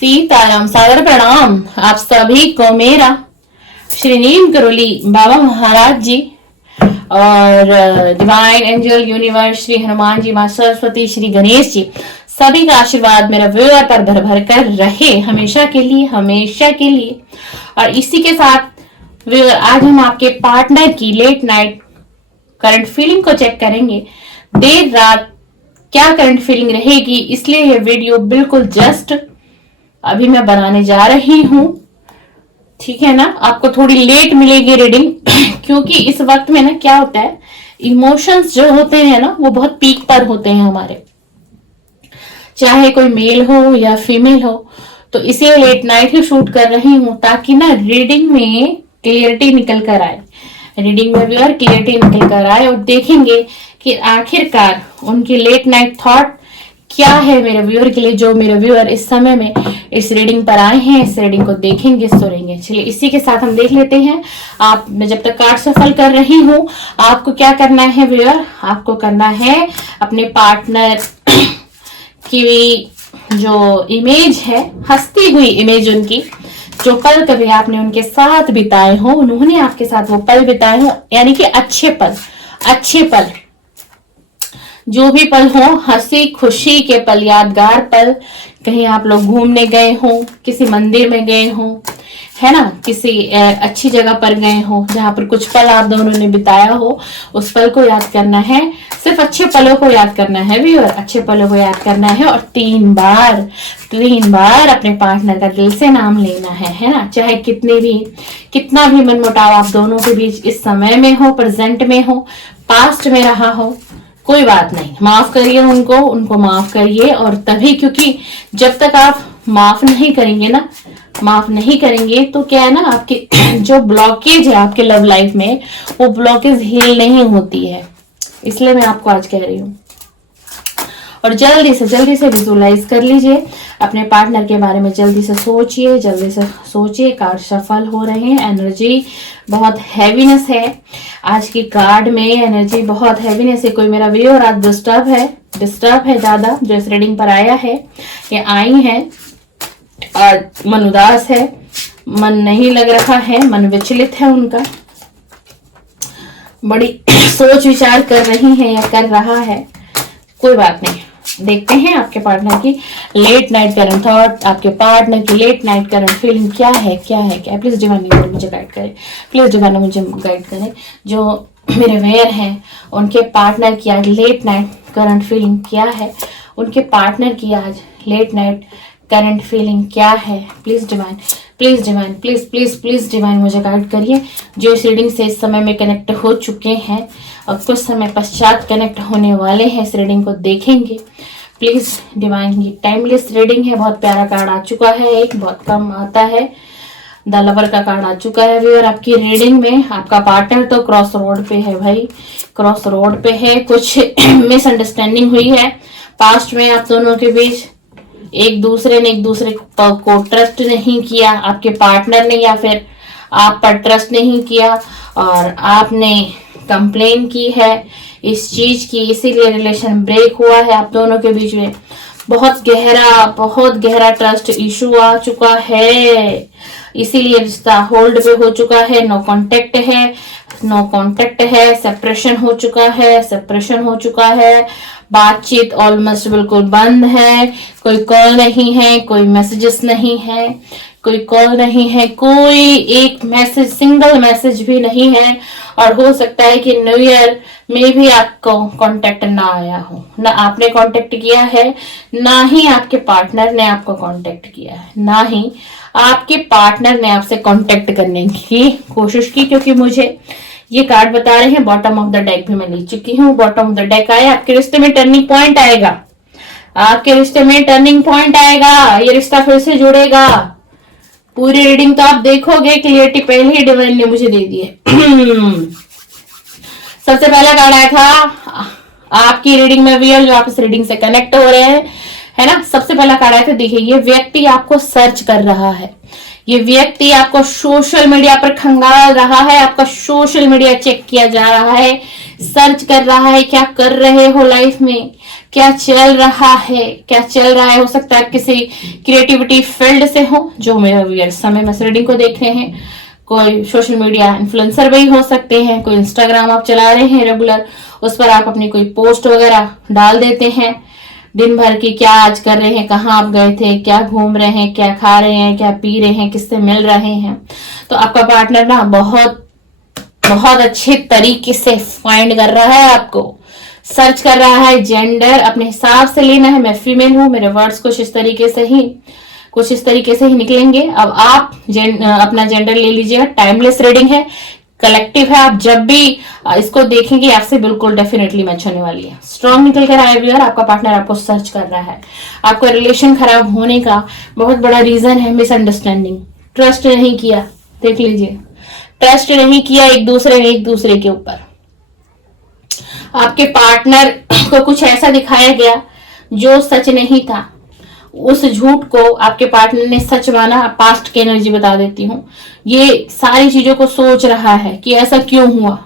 सीताराम सागर प्रणाम आप सभी को मेरा। श्री नीम करोली बाबा महाराज जी और divine angel universe, Shri Hanuman ji, माँ सरस्वती, श्री गणेश जी, सभी का आशीर्वाद मेरा व्यूअर पर भर भर कर रहे हमेशा के लिए, हमेशा के लिए। और इसी के साथ व्यूअर आज हम आपके पार्टनर की लेट नाइट करंट फीलिंग को चेक करेंगे। देर रात क्या करंट फीलिंग रहेगी, इसलिए ये वीडियो बिल्कुल जस्ट अभी मैं बनाने जा रही हूँ, ठीक है ना। आपको थोड़ी लेट मिलेगी रीडिंग क्योंकि इस वक्त में ना क्या होता है, इमोशंस जो होते हैं ना वो बहुत पीक पर होते हैं हमारे, चाहे कोई मेल हो या फीमेल हो। तो इसे लेट नाइट ही शूट कर रही हूँ ताकि ना रीडिंग में क्लियरिटी निकल कर आए, रीडिंग में भी और क्लियरिटी निकल कर आए और देखेंगे कि आखिरकार उनकी लेट नाइट थॉट क्या है मेरे व्यूअर के लिए, जो मेरे व्यूअर इस समय में इस रीडिंग पर आए हैं, इस रीडिंग को देखेंगे, सुनेंगे। चलिए इसी के साथ हम देख लेते हैं। आप मैं जब तक कार्ड सफल कर रही हूँ, आपको क्या करना है व्यूअर, आपको करना है अपने पार्टनर की जो इमेज है, हंसती हुई इमेज उनकी, जो पल कभी आपने उनके साथ बिताए हो, उन्होंने आपके साथ वो पल बिताए हो, यानी कि अच्छे पल, अच्छे पल, जो भी पल हो, हंसी खुशी के पल, यादगार पल, कहीं आप लोग घूमने गए हो, किसी मंदिर में गए हो, है ना, किसी अच्छी जगह पर गए हो जहां पर कुछ पल आप दोनों ने बिताया हो, उस पल को याद करना है। सिर्फ अच्छे पलों को याद करना है भी, और अच्छे पलों को याद करना है और 3 बार अपने पार्टनर का दिल से नाम लेना है ना। चाहे कितना भी मनमुटाव आप दोनों के बीच इस समय में हो, प्रेजेंट में हो, पास्ट में रहा हो, कोई बात नहीं, माफ करिए उनको माफ करिए। और तभी, क्योंकि जब तक आप माफ नहीं करेंगे ना, माफ नहीं करेंगे तो क्या है ना, आपकी जो ब्लॉकेज है आपके लव लाइफ में, वो ब्लॉकेज हील नहीं होती है। इसलिए मैं आपको आज कह रही हूँ। और जल्दी से विजुअलाइज कर लीजिए अपने पार्टनर के बारे में, जल्दी से सोचिए। कार्ड सफल हो रहे हैं, एनर्जी बहुत हैवीनेस है आज की कार्ड में, एनर्जी बहुत हैवीनेस है। कोई मेरा व्यूअर आज डिस्टर्ब है ज्यादा, जो इस रीडिंग पर आया है या आई है, और मन उदास है, मन नहीं लग रहा है, मन विचलित है उनका, बड़ी सोच विचार कर रही है या कर रहा है, कोई बात नहीं। देखते हैं आपके पार्टनर की लेट नाइट करंट थॉट, आपके पार्टनर की लेट नाइट करंट फीलिंग क्या है। प्लीज डिवाइन मुझे गाइड करें, प्लीज डिवाइन मुझे गाइड करें। जो मेरे वेयर हैं उनके पार्टनर की आज लेट नाइट करंट फीलिंग क्या है, उनके पार्टनर की आज लेट नाइट करंट फीलिंग क्या है। प्लीज डिवाइन मुझे गाइड करिए। जो इस रीडिंग से इस समय में कनेक्ट हो चुके हैं और कुछ समय पश्चात कनेक्ट होने वाले हैं, इस रीडिंग को देखेंगे। प्लीज डिवाइन, ये टाइमलेस रीडिंग है। बहुत प्यारा कार्ड आ चुका है, एक बहुत कम आता है, द लवर का कार्ड आ चुका है व्यूअर आपकी रीडिंग में। आपका पार्टनर तो क्रॉस रोड पे है भाई, क्रॉस रोड पे है। कुछ मिसअंडरस्टैंडिंग हुई है पास्ट में आप दोनों के बीच, एक दूसरे को ट्रस्ट नहीं किया, आपके पार्टनर ने या फिर आप पर ट्रस्ट नहीं किया और आपने कंप्लेन की है इस चीज की, इसीलिए रिलेशन ब्रेक हुआ है आप दोनों के बीच में। बहुत गहरा ट्रस्ट इशू आ चुका है, इसीलिए रिश्ता होल्ड पे हो चुका है, नो कांटेक्ट है, सेपरेशन हो चुका है, बातचीत ऑलमोस्ट बिल्कुल बंद है, कोई कॉल नहीं है, कोई मैसेजेस नहीं है, कोई एक मैसेज, सिंगल मैसेज भी नहीं है। और हो सकता है कि न्यू ईयर में भी आपको कांटेक्ट ना आया हो, ना आपने कांटेक्ट किया है, ना ही आपके पार्टनर ने आपको कांटेक्ट किया है, ना ही आपके पार्टनर ने आपसे कांटेक्ट करने की कोशिश की। क्योंकि मुझे ये कार्ड बता रहे हैं, बॉटम ऑफ द डेक भी मैं ले चुकी हूँ, बॉटम ऑफ द डेक आया, आपके रिश्ते में टर्निंग पॉइंट आएगा, ये रिश्ता फिर से जुड़ेगा। पूरी रीडिंग तो आप देखोगे, क्लियरिटी पहले ही डिवाइन ने मुझे दे दी है। सबसे पहला कार्ड आया था आपकी रीडिंग में व्यूअर, जो आप इस रीडिंग से कनेक्ट हो रहे हैं, है ना। सबसे पहला कार्ड आया था, देखिए ये व्यक्ति आपको सर्च कर रहा है, ये व्यक्ति आपको सोशल मीडिया पर खंगाल रहा है, आपका सोशल मीडिया चेक किया जा रहा है, सर्च कर रहा है क्या कर रहे हो लाइफ में, क्या चल रहा है, क्या चल रहा है। हो सकता है किसी क्रिएटिविटी फील्ड से हो जो मेरे व्यूअर्स समय में रीडिंग को देख रहे हैं, कोई सोशल मीडिया इन्फ्लुएंसर भी हो सकते हैं, कोई इंस्टाग्राम आप चला रहे हैं रेगुलर, उस पर आप अपनी कोई पोस्ट वगैरह डाल देते हैं दिन भर की, क्या आज कर रहे हैं, कहाँ आप गए थे, क्या घूम रहे हैं, क्या खा रहे हैं, क्या पी रहे हैं, किससे मिल रहे हैं। तो आपका पार्टनर ना बहुत बहुत अच्छे तरीके से फाइंड कर रहा है, आपको सर्च कर रहा है। जेंडर अपने हिसाब से लेना है, मैं फीमेल हूं, मेरे वर्ड्स कुछ इस तरीके से ही निकलेंगे। अब आप अपना जेंडर ले लीजिएगा। टाइमलेस रीडिंग है, कलेक्टिव है, आप जब भी इसको देखेंगे आपसे बिल्कुल डेफिनेटली मैच होने वाली है। स्ट्रॉन्ग निकल कर आए व्यूअर, आपका पार्टनर आपको सर्च कर रहा है। आपका रिलेशन खराब होने का बहुत बड़ा रीजन है मिसअंडरस्टैंडिंग, ट्रस्ट नहीं किया। देख लीजिए, ट्रस्ट नहीं किया एक दूसरे के ऊपर। आपके पार्टनर को कुछ ऐसा दिखाया गया जो सच नहीं था, उस झूठ को आपके पार्टनर ने सच माना। पास्ट की एनर्जी बता देती हूँ, ये सारी चीजों को सोच रहा है कि ऐसा क्यों हुआ,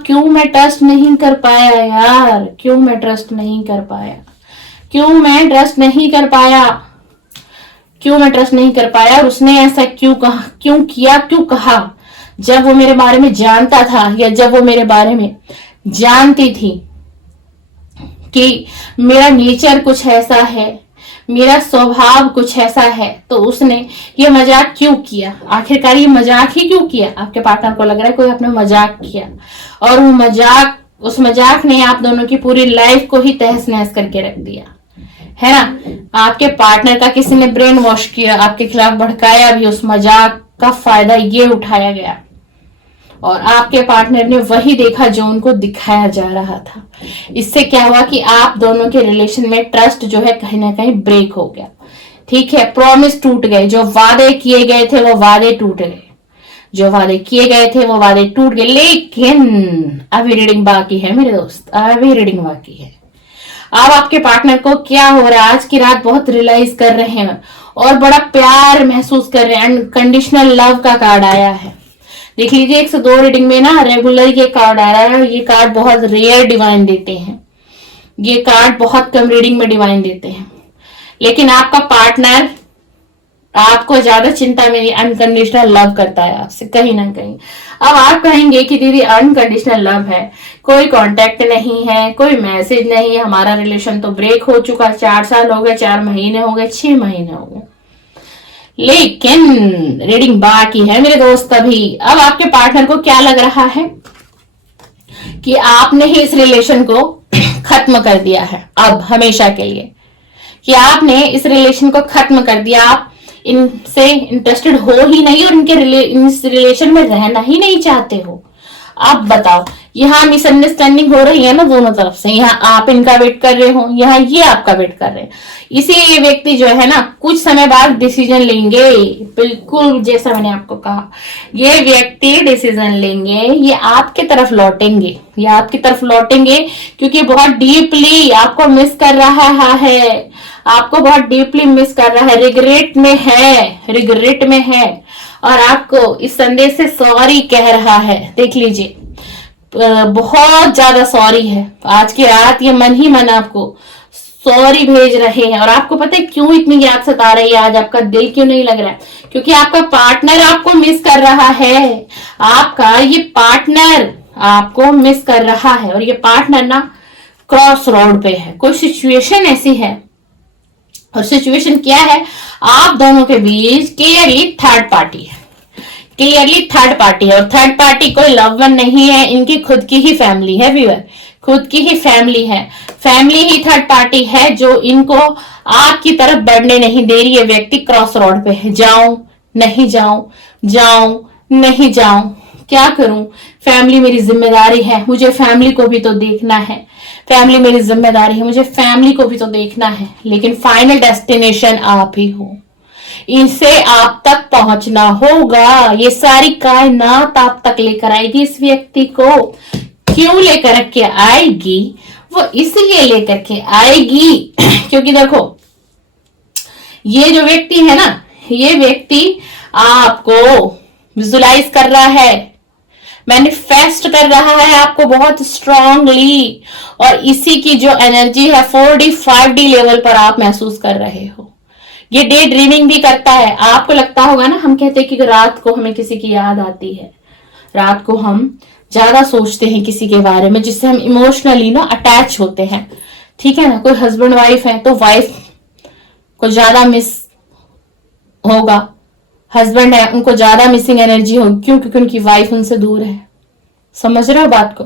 क्यों मैं ट्रस्ट नहीं कर पाया यार, क्यों मैं ट्रस्ट नहीं कर पाया, और उसने ऐसा क्यों कहा जब वो मेरे बारे में जानता था, या जब वो मेरे बारे में जानती थी कि मेरा नेचर कुछ ऐसा है, मेरा स्वभाव कुछ ऐसा है, तो उसने ये मजाक क्यों किया। आखिरकार ये मजाक ही क्यों किया। आपके पार्टनर को लग रहा है कोई आपने मजाक किया, और उस मजाक ने आप दोनों की पूरी लाइफ को ही तहस नहस करके रख दिया है ना। आपके पार्टनर का किसी ने ब्रेन वॉश किया, आपके खिलाफ भड़काया भी, उस मजाक का फायदा ये उठाया गया, और आपके पार्टनर ने वही देखा जो उनको दिखाया जा रहा था। इससे क्या हुआ कि आप दोनों के रिलेशन में ट्रस्ट जो है कहीं ना कहीं ब्रेक हो गया। ठीक है, प्रॉमिस टूट गए, जो वादे किए गए थे वो वादे टूट गए, लेकिन अभी रीडिंग बाकी है मेरे दोस्त, अभी रीडिंग बाकी है। अब आपके पार्टनर को क्या हो रहा है, आज की रात बहुत रियलाइज कर रहे हैं और बड़ा प्यार महसूस कर रहे हैं। अनकंडीशनल लव का कार्ड आया है। देख लीजिए, 102 रीडिंग में ना रेगुलर ये कार्ड आ रहा है। ये कार्ड बहुत रेयर डिवाइन देते हैं, ये कार्ड बहुत कम रीडिंग में डिवाइन देते हैं। लेकिन आपका पार्टनर आपको ज्यादा चिंता में अनकंडीशनल लव करता है आपसे कहीं ना कहीं। अब आप कहेंगे कि दीदी अनकंडीशनल लव है, कोई कांटेक्ट नहीं है, कोई मैसेज नहीं है, हमारा रिलेशन तो ब्रेक हो चुका, 4 साल हो गए, 4 महीने हो गए, 6 महीने हो गए, लेकिन रीडिंग बाकी है मेरे दोस्त। अभी अब आपके पार्टनर को क्या लग रहा है कि आपने ही इस रिलेशन को खत्म कर दिया है, अब हमेशा के लिए, कि आपने इस रिलेशन को खत्म कर दिया। आप इनसे इंटरेस्टेड हो ही नहीं और इस रिलेशन में रहना ही नहीं चाहते हो। अब बताओ, यहाँ मिसअंडरस्टैंडिंग हो रही है ना दोनों तरफ से। यहाँ आप इनका वेट कर रहे हो, यहाँ ये आपका वेट कर रहे हैं। इसीलिए ये व्यक्ति जो है ना कुछ समय बाद डिसीजन लेंगे, बिल्कुल जैसा मैंने आपको कहा, ये व्यक्ति डिसीजन लेंगे, ये आपके तरफ लौटेंगे, क्योंकि बहुत डीपली आपको मिस कर रहा है, रिग्रेट में है, और आपको इस संदेश से सॉरी कह रहा है। देख लीजिए, बहुत ज्यादा सॉरी है। आज की रात ये मन ही मन आपको सॉरी भेज रहे हैं। और आपको पता है क्यों इतनी याद सता रही है आज, आपका दिल क्यों नहीं लग रहा है? क्योंकि आपका पार्टनर आपको मिस कर रहा है। आपका ये पार्टनर आपको मिस कर रहा है, और ये पार्टनर ना क्रॉस रोड पे है। कोई सिचुएशन ऐसी है, और सिचुएशन क्या है, आप दोनों के बीच क्लियरली थर्ड पार्टी है, और थर्ड पार्टी कोई लव वन नहीं है, इनकी खुद की ही फैमिली है व्यूअर, फैमिली ही थर्ड पार्टी है जो इनको आपकी तरफ बढ़ने नहीं दे रही है। व्यक्ति क्रॉस रोड पे है, जाऊं नहीं जाऊं, क्या करूं, फैमिली मेरी जिम्मेदारी है, मुझे फैमिली को भी तो देखना है, लेकिन फाइनल डेस्टिनेशन आप ही हो, इनसे आप तक पहुंचना होगा। ये सारी कायनात आप तक लेकर आएगी इस व्यक्ति को। क्यों लेकर के आएगी? वो इसलिए लेकर के आएगी क्योंकि देखो, ये जो व्यक्ति है ना, ये व्यक्ति आपको विजुलाइज कर रहा है, मैनिफेस्ट कर रहा है आपको बहुत स्ट्रांगली, और इसी की जो एनर्जी है 4D 5D लेवल पर आप महसूस कर रहे हो। ये डे ड्रीमिंग भी करता है। आपको लगता होगा ना, हम कहते हैं कि रात को हमें किसी की याद आती है, रात को हम ज्यादा सोचते हैं किसी के बारे में, जिससे हम इमोशनली ना अटैच होते हैं, ठीक है ना। कोई हस्बैंड वाइफ है तो वाइफ को ज्यादा मिस होगा, हस्बैंड है उनको ज्यादा मिसिंग एनर्जी होगी, क्यों? क्योंकि उनकी वाइफ उनसे दूर है। समझ रहे हो बात को?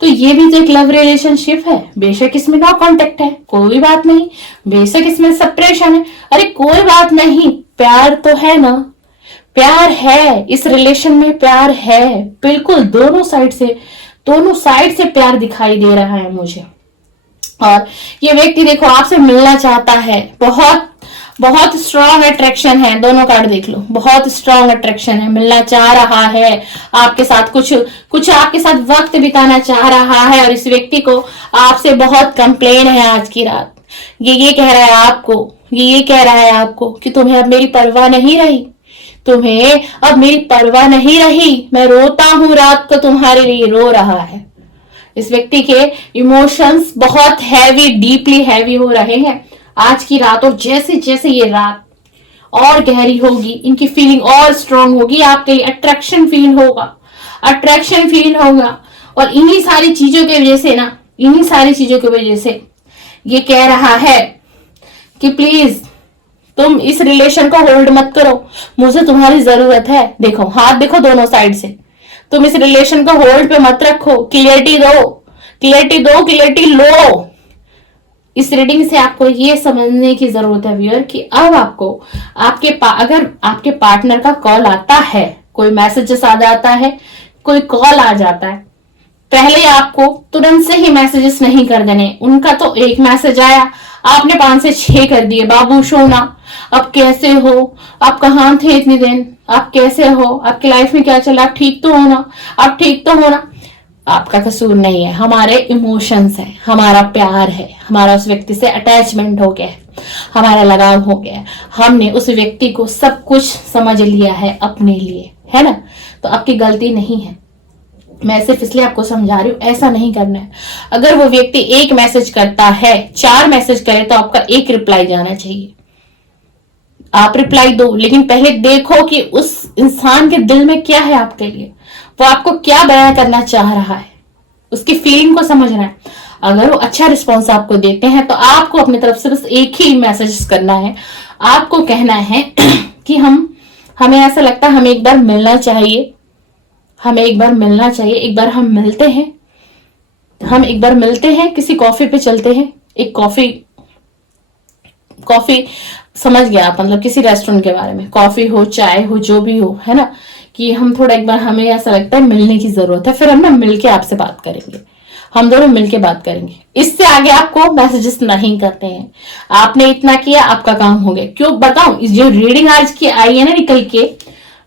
तो ये भी तो एक लव रिलेशनशिप है। बेशक इसमें नो कांटेक्ट है, कोई बात नहीं, बेशक इसमें सेपरेशन है, अरे कोई बात नहीं, प्यार तो है ना, प्यार है, इस रिलेशन में प्यार है, बिल्कुल दोनों साइड से प्यार दिखाई दे रहा है मुझे। और ये व्यक्ति देखो आपसे मिलना चाहता है, बहुत बहुत स्ट्रॉन्ग अट्रैक्शन है, दोनों कार्ड देख लो, बहुत स्ट्रॉन्ग अट्रैक्शन है, मिलना चाह रहा है आपके साथ, कुछ आपके साथ वक्त बिताना चाह रहा है। और इस व्यक्ति को आपसे बहुत कंप्लेन है आज की रात। ये कह रहा है आपको, ये कह रहा है आपको कि तुम्हें अब मेरी परवाह नहीं रही, तुम्हें अब मेरी परवाह नहीं रही, मैं रोता हूं रात को तुम्हारे लिए, रो रहा है। इस व्यक्ति के इमोशंस बहुत हैवी, डीपली हैवी हो रहे हैं आज की रात। और जैसे जैसे ये रात और गहरी होगी, इनकी फीलिंग और स्ट्रांग होगी, आपके लिए अट्रैक्शन फील होगा, अट्रैक्शन फील होगा। और इन्हीं सारी चीजों की वजह से ना, इन्हीं सारी चीजों की वजह से ये कह रहा है कि प्लीज तुम इस रिलेशन को होल्ड मत करो, मुझे तुम्हारी जरूरत है। देखो हाथ देखो दोनों साइड से, तुम इस रिलेशन को होल्ड पे मत रखो, क्लियरिटी दो, क्लियरिटी दो, क्लियरिटी लो। इस रीडिंग से आपको ये समझने की जरूरत है व्यूअर कि अब आपको अगर आपके पार्टनर का कॉल आता है, कोई मैसेजेस आ जाता है, कोई कॉल आ जाता है, पहले आपको तुरंत से ही मैसेजेस नहीं कर देने। उनका तो एक मैसेज आया, आपने 5 से 6 कर दिए, बाबू सोना अब कैसे हो, आप कहाँ थे इतने दिन, आप कैसे हो, आपकी लाइफ में क्या चला, आप ठीक तो हो ना, आप ठीक तो हो ना। आपका कसूर नहीं है, हमारे इमोशंस है, हमारा प्यार है, हमारा उस व्यक्ति से अटैचमेंट हो गया है, हमारा लगाव हो गया है, हमने उस व्यक्ति को सब कुछ समझ लिया है अपने लिए, है ना। तो आपकी गलती नहीं है, मैं सिर्फ इसलिए आपको समझा रही हूँ, ऐसा नहीं करना है। अगर वो व्यक्ति एक मैसेज करता है, 4 मैसेज करे तो आपका एक रिप्लाई जाना चाहिए। आप रिप्लाई दो, लेकिन पहले देखो कि उस इंसान के दिल में क्या है आपके लिए, वो आपको क्या बयां करना चाह रहा है, उसकी फीलिंग को समझना है। अगर वो अच्छा रिस्पॉन्स आपको देते हैं तो आपको अपनी तरफ से बस एक ही मैसेज करना है, आपको कहना है कि हमें ऐसा लगता है हमें एक बार मिलना चाहिए, हमें एक बार मिलना चाहिए, एक बार हम मिलते हैं, हम एक बार मिलते हैं, किसी कॉफी पे चलते हैं, एक कॉफी समझ गया आप, मतलब किसी रेस्टोरेंट के बारे में, कॉफी हो, चाय हो, जो भी हो, है ना, कि हम थोड़ा एक बार, हमें ऐसा लगता है मिलने की जरूरत है, फिर हम ना मिलके आपसे बात करेंगे, हम दोनों मिलके बात करेंगे। इससे आगे आपको मैसेजेस नहीं करते हैं। आपने इतना किया, आपका काम हो गया। क्यों बताऊं, जो रीडिंग आज की आई है ना निकल के,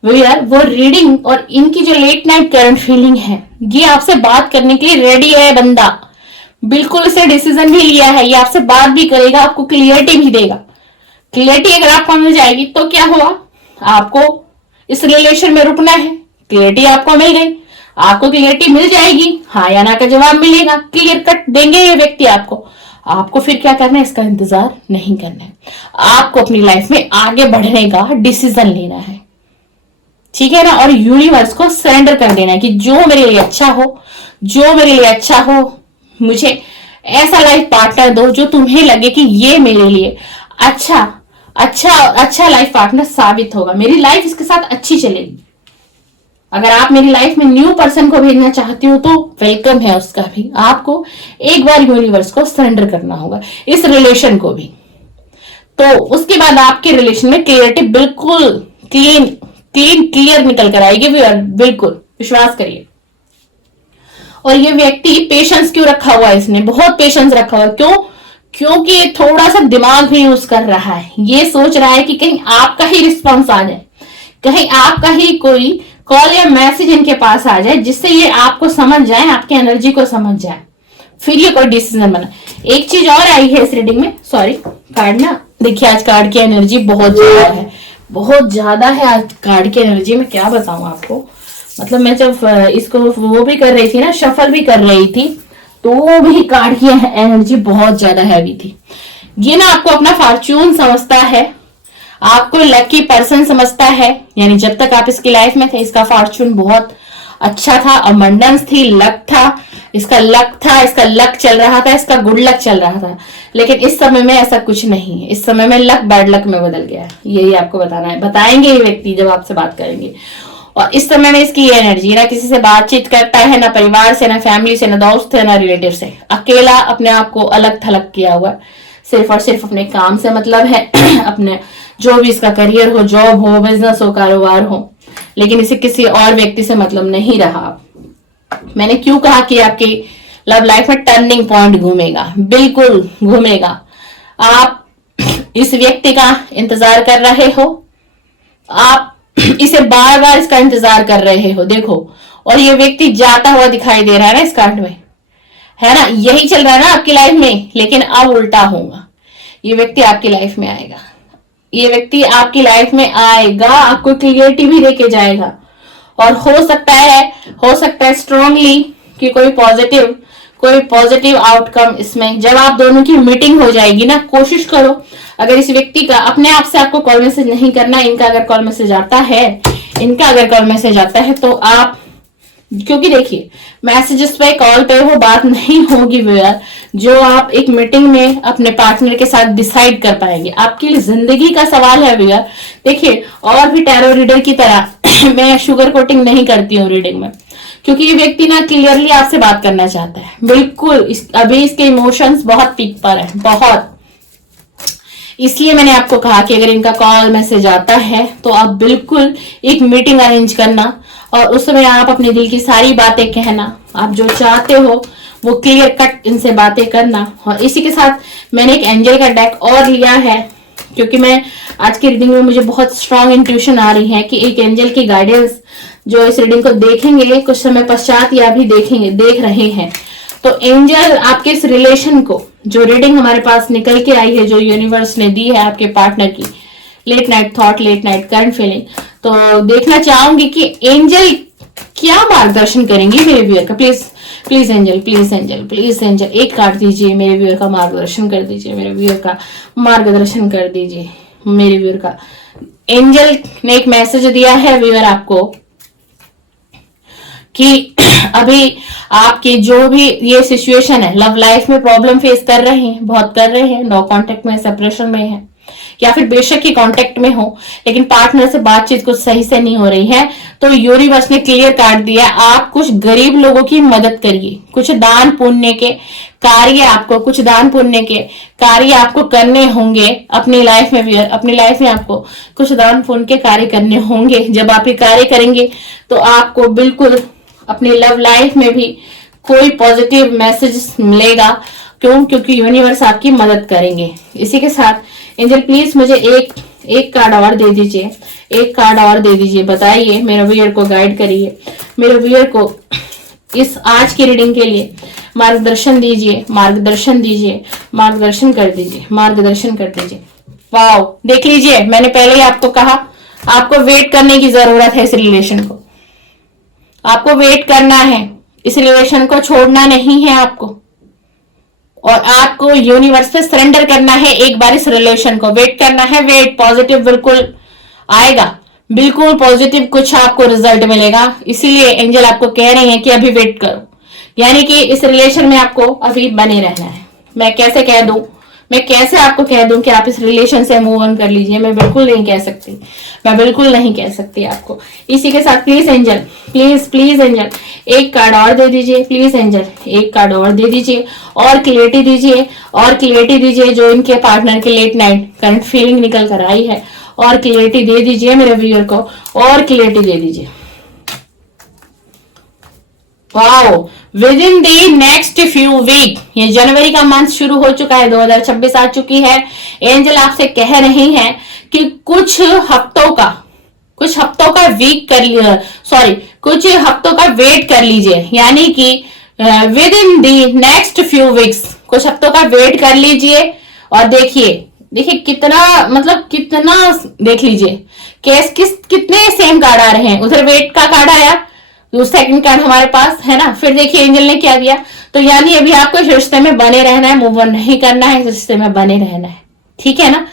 वो रीडिंग और इनकी जो लेट नाइट करंट फीलिंग है, ये आपसे बात करने के लिए रेडी है बंदा, बिल्कुल इसे डिसीजन भी लिया है, ये आपसे बात भी करेगा, आपको क्लियरिटी भी देगा। क्लियरिटी अगर आपको मिल जाएगी तो क्या हुआ, आपको इस रिलेशन में रुकना है, क्लियरिटी आपको मिल गई, आपको क्लियरिटी मिल जाएगी, हाँ या ना का जवाब मिलेगा, क्लियर कट देंगे ये व्यक्ति आपको फिर क्या करना है, इसका इंतजार नहीं करना है, आपको अपनी लाइफ में आगे बढ़ने का डिसीजन लेना है, ठीक है ना। और यूनिवर्स को सरेंडर कर देना है कि जो मेरे लिए अच्छा हो, जो मेरे लिए अच्छा हो, मुझे ऐसा लाइफ पार्टनर दो जो तुम्हें लगे कि ये मेरे लिए अच्छा लाइफ पार्टनर साबित होगा, मेरी लाइफ इसके साथ अच्छी चलेगी। अगर आप मेरी लाइफ में न्यू पर्सन को भेजना चाहती हो तो वेलकम है उसका भी, आपको एक बार यूनिवर्स को सरेंडर करना होगा, इस रिलेशन को भी। तो उसके बाद आपके रिलेशन में क्लियरिटी बिल्कुल क्लियर निकल कर आएगी, बिल्कुल विश्वास करिए। और ये व्यक्ति पेशेंस क्यों रखा हुआ है, इसने बहुत पेशेंस रखा हुआ है, क्यों? क्योंकि थोड़ा सा दिमाग भी यूज कर रहा है, ये सोच रहा है कि कहीं आपका ही रिस्पॉन्स आ जाए, कहीं आपका ही कोई कॉल या मैसेज इनके पास आ जाए, जिससे ये आपको समझ जाए, आपकी एनर्जी को समझ जाए, फिर ये कोई डिसीजन बना। एक चीज और आई है इस रीडिंग में, सॉरी कार्ड ना, देखिए आज कार्ड की एनर्जी बहुत ज्यादा है, बहुत ज्यादा है आज कार्ड की एनर्जी में, क्या बताऊं आपको, मतलब मैं जब इसको वो भी कर रही थी ना, शफल भी कर रही थी, तो भी कार्ड की एनर्जी बहुत ज्यादा हैवी थी। ये ना आपको अपना फॉर्च्यून समझता है, आपको लकी पर्सन समझता है। यानी जब तक आप इसकी लाइफ में थे इसका फॉर्च्यून बहुत अच्छा था, अबंडेंस थी, लक था, इसका लक था, इसका लक चल रहा था, इसका गुड लक चल रहा था। लेकिन इस समय में ऐसा कुछ नहीं है, इस समय में लक बैड लक में बदल गया है। यही आपको बताना है, बताएंगे ये व्यक्ति जब आपसे बात करेंगे। और इस समय में इसकी एनर्जी, ना किसी से बातचीत करता है, ना परिवार से, ना फैमिली से, ना दोस्त है, ना रिलेटिव से, अकेला अपने आप को अलग थलग किया हुआ, सिर्फ और सिर्फ अपने काम से मतलब है अपने जो भी इसका करियर हो, जॉब हो, बिजनेस हो, कारोबार हो, लेकिन इसे किसी और व्यक्ति से मतलब नहीं रहा। मैंने क्यों कहा कि आपकी लव लाइफ में टर्निंग पॉइंट घूमेगा, बिल्कुल घूमेगा। आप इस व्यक्ति का इंतजार कर रहे हो, आप इसे बार बार इसका इंतजार कर रहे हो, देखो। और ये व्यक्ति जाता हुआ दिखाई दे रहा है ना इस कार्ड में, है ना, यही चल रहा है ना आपकी लाइफ में। लेकिन अब उल्टा होगा, ये व्यक्ति आपकी लाइफ में आएगा, ये व्यक्ति आपकी लाइफ में आएगा, आपको क्लियरिटी भी देके जाएगा। और हो सकता है स्ट्रांगली कि कोई पॉजिटिव आउटकम इसमें, जब आप दोनों की मीटिंग हो जाएगी ना, कोशिश करो अगर इस व्यक्ति का अपने आप से आपको कॉल मैसेज नहीं करना, इनका अगर कॉल मैसेज आता है तो आप, क्योंकि देखिए मैसेजेस पे, कॉल पे वो बात नहीं होगी व्यूअर जो आप एक मीटिंग में अपने पार्टनर के साथ डिसाइड कर पाएंगे। आपकी जिंदगी का सवाल है व्यूअर। देखिए और भी टैरो रीडर की तरह मैं शुगर कोटिंग नहीं करती हूँ रीडिंग में, क्योंकि ये व्यक्ति ना क्लियरली आपसे बात करना चाहता है, बिल्कुल। अभी इसके इमोशंस बहुत पीक पर है, बहुत। इसलिए मैंने आपको कहा कि अगर इनका कॉल मैसेज आता है तो आप बिल्कुल एक मीटिंग अरेंज करना, और उस समय आप अपने दिल की सारी बातें कहना, आप जो चाहते हो वो क्लियर कट इनसे बातें करना। और इसी के साथ मैंने एक एंजल का डेक और लिया है, क्योंकि मैं आज की रीडिंग में मुझे बहुत स्ट्रांग इंट्यूशन आ रही है कि एक एंजल की गाइडेंस जो इस रीडिंग को देखेंगे कुछ समय पश्चात या भी देख रहे हैं, तो एंजल आपके इस रिलेशन को, जो रीडिंग हमारे पास निकल के आई है, जो यूनिवर्स ने दी है आपके पार्टनर की, late night thought, late night current feeling, तो देखना चाहूंगी कि एंजल क्या मार्गदर्शन करेंगी मेरे व्यूअर का। प्लीज एंजल, प्लीज एंजल एक कार्ड दीजिए, मेरे व्यूअर का मार्गदर्शन कर दीजिए, मेरे व्यूअर का मार्गदर्शन कर दीजिए, मेरे व्यूअर का। एंजल ने एक मैसेज दिया है व्यूअर आपको कि अभी आपकी जो भी ये सिचुएशन है, लव लाइफ में प्रॉब्लम फेस कर रहे हैं, बहुत कर रहे हैं, नो कांटेक्ट में, सेपरेशन में है, या फिर बेशक ही कांटेक्ट में हो लेकिन पार्टनर से बातचीत कुछ सही से नहीं हो रही है, तो यूनिवर्स ने क्लियर कार्ड दिया, आप कुछ गरीब लोगों की मदद करिए, कुछ दान पुण्य के कार्य आपको करने होंगे अपनी लाइफ में भी। अपनी लाइफ में आपको कुछ दान पुण्य के कार्य करने होंगे। जब आप ये कार्य करेंगे तो आपको बिल्कुल अपनी लव लाइफ में भी कोई पॉजिटिव मैसेज मिलेगा। क्यों? क्योंकि यूनिवर्स आपकी मदद करेंगे। इसी के साथ एंजल प्लीज मुझे एक कार्ड और दे दीजिए, एक कार्ड और दे दीजिए, बताइए, मेरे व्यूअर को गाइड करिए, मेरे व्यूअर को इस आज की रीडिंग के लिए मार्गदर्शन दीजिए, मार्गदर्शन कर दीजिए। वाओ, देख लीजिए, मैंने पहले ही आपको कहा आपको वेट करने की जरूरत है, इस रिलेशन को आपको वेट करना है, इस रिलेशन को छोड़ना नहीं है आपको, और आपको यूनिवर्स पे सरेंडर करना है एक बार, इस रिलेशन को वेट करना है। वेट, पॉजिटिव बिल्कुल आएगा, बिल्कुल पॉजिटिव कुछ आपको रिजल्ट मिलेगा। इसीलिए एंजल आपको कह रहे हैं कि अभी वेट करो, यानी कि इस रिलेशन में आपको अभी बने रहना है। मैं कैसे आपको कह दूं कि आप इस रिलेशन से मूव ऑन कर लीजिए, मैं बिल्कुल नहीं कह सकती आपको। इसी के साथ प्लीज एंजल, प्लीज एंजल एक कार्ड और दे दीजिए, प्लीज एंजल एक कार्ड और दे दीजिए, और क्लियरिटी दीजिए जो इनके पार्टनर के लेट नाइट करंट फीलिंग निकल कर आई है, और क्लियरिटी दे दीजिए मेरे व्यूअर को, और क्लियरिटी दे दीजिए। Wow, within the next few week, ये जनवरी का मंथ शुरू हो चुका है, 2026 आ चुकी है। एंजल आपसे कह रही हैं कि कुछ हफ्तों का वेट कर लीजिए, यानी कि with in the next few weeks कुछ हफ्तों का वेट कर लीजिए। और देखिए कितना देख लीजिए कितने सेम कार्ड आ रहे हैं। उधर वेट का कार्ड आया, तो सेकंड कार्ड हमारे पास है ना। फिर देखिए एंजल ने क्या दिया, तो यानी अभी आपको इस रिश्ते में बने रहना है, मूव ऑन नहीं करना है, इस रिश्ते में बने रहना है, ठीक है ना।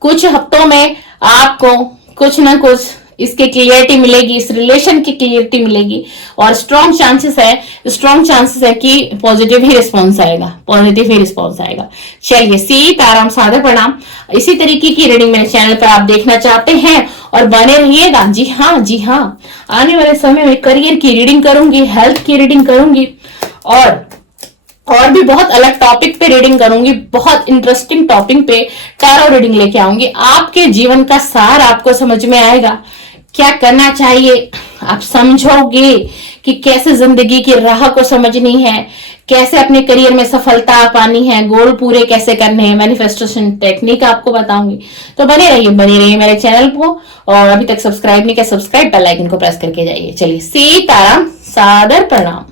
कुछ हफ्तों में आपको कुछ ना कुछ इसके क्लियरिटी मिलेगी, इस रिलेशन की क्लियरिटी मिलेगी, और स्ट्रॉन्ग चांसेस है कि पॉजिटिव ही रिस्पॉन्स आएगा, पॉजिटिव ही रिस्पॉन्स आएगा। चलिए, सीताराम, सादर प्रणाम। इसी तरीके की रीडिंग मेरे चैनल पर आप देखना चाहते हैं और बने रहिएगा। जी हाँ, आने वाले समय में करियर की रीडिंग करूंगी, हेल्थ की रीडिंग करूंगी, और भी बहुत अलग टॉपिक पे रीडिंग करूंगी, बहुत इंटरेस्टिंग टॉपिक पे टैरो रीडिंग लेके आऊंगी। आपके जीवन का सार आपको समझ में आएगा, क्या करना चाहिए आप समझोगे कि कैसे जिंदगी की राह को समझनी है, कैसे अपने करियर में सफलता पानी है, गोल पूरे कैसे करने हैं, मैनिफेस्टेशन टेक्निक आपको बताऊंगी। तो बने रहिए मेरे चैनल को, और अभी तक सब्सक्राइब नहीं किया, सब्सक्राइब बेल आइकन को प्रेस करके जाइए। चलिए, सीताराम, सादर प्रणाम।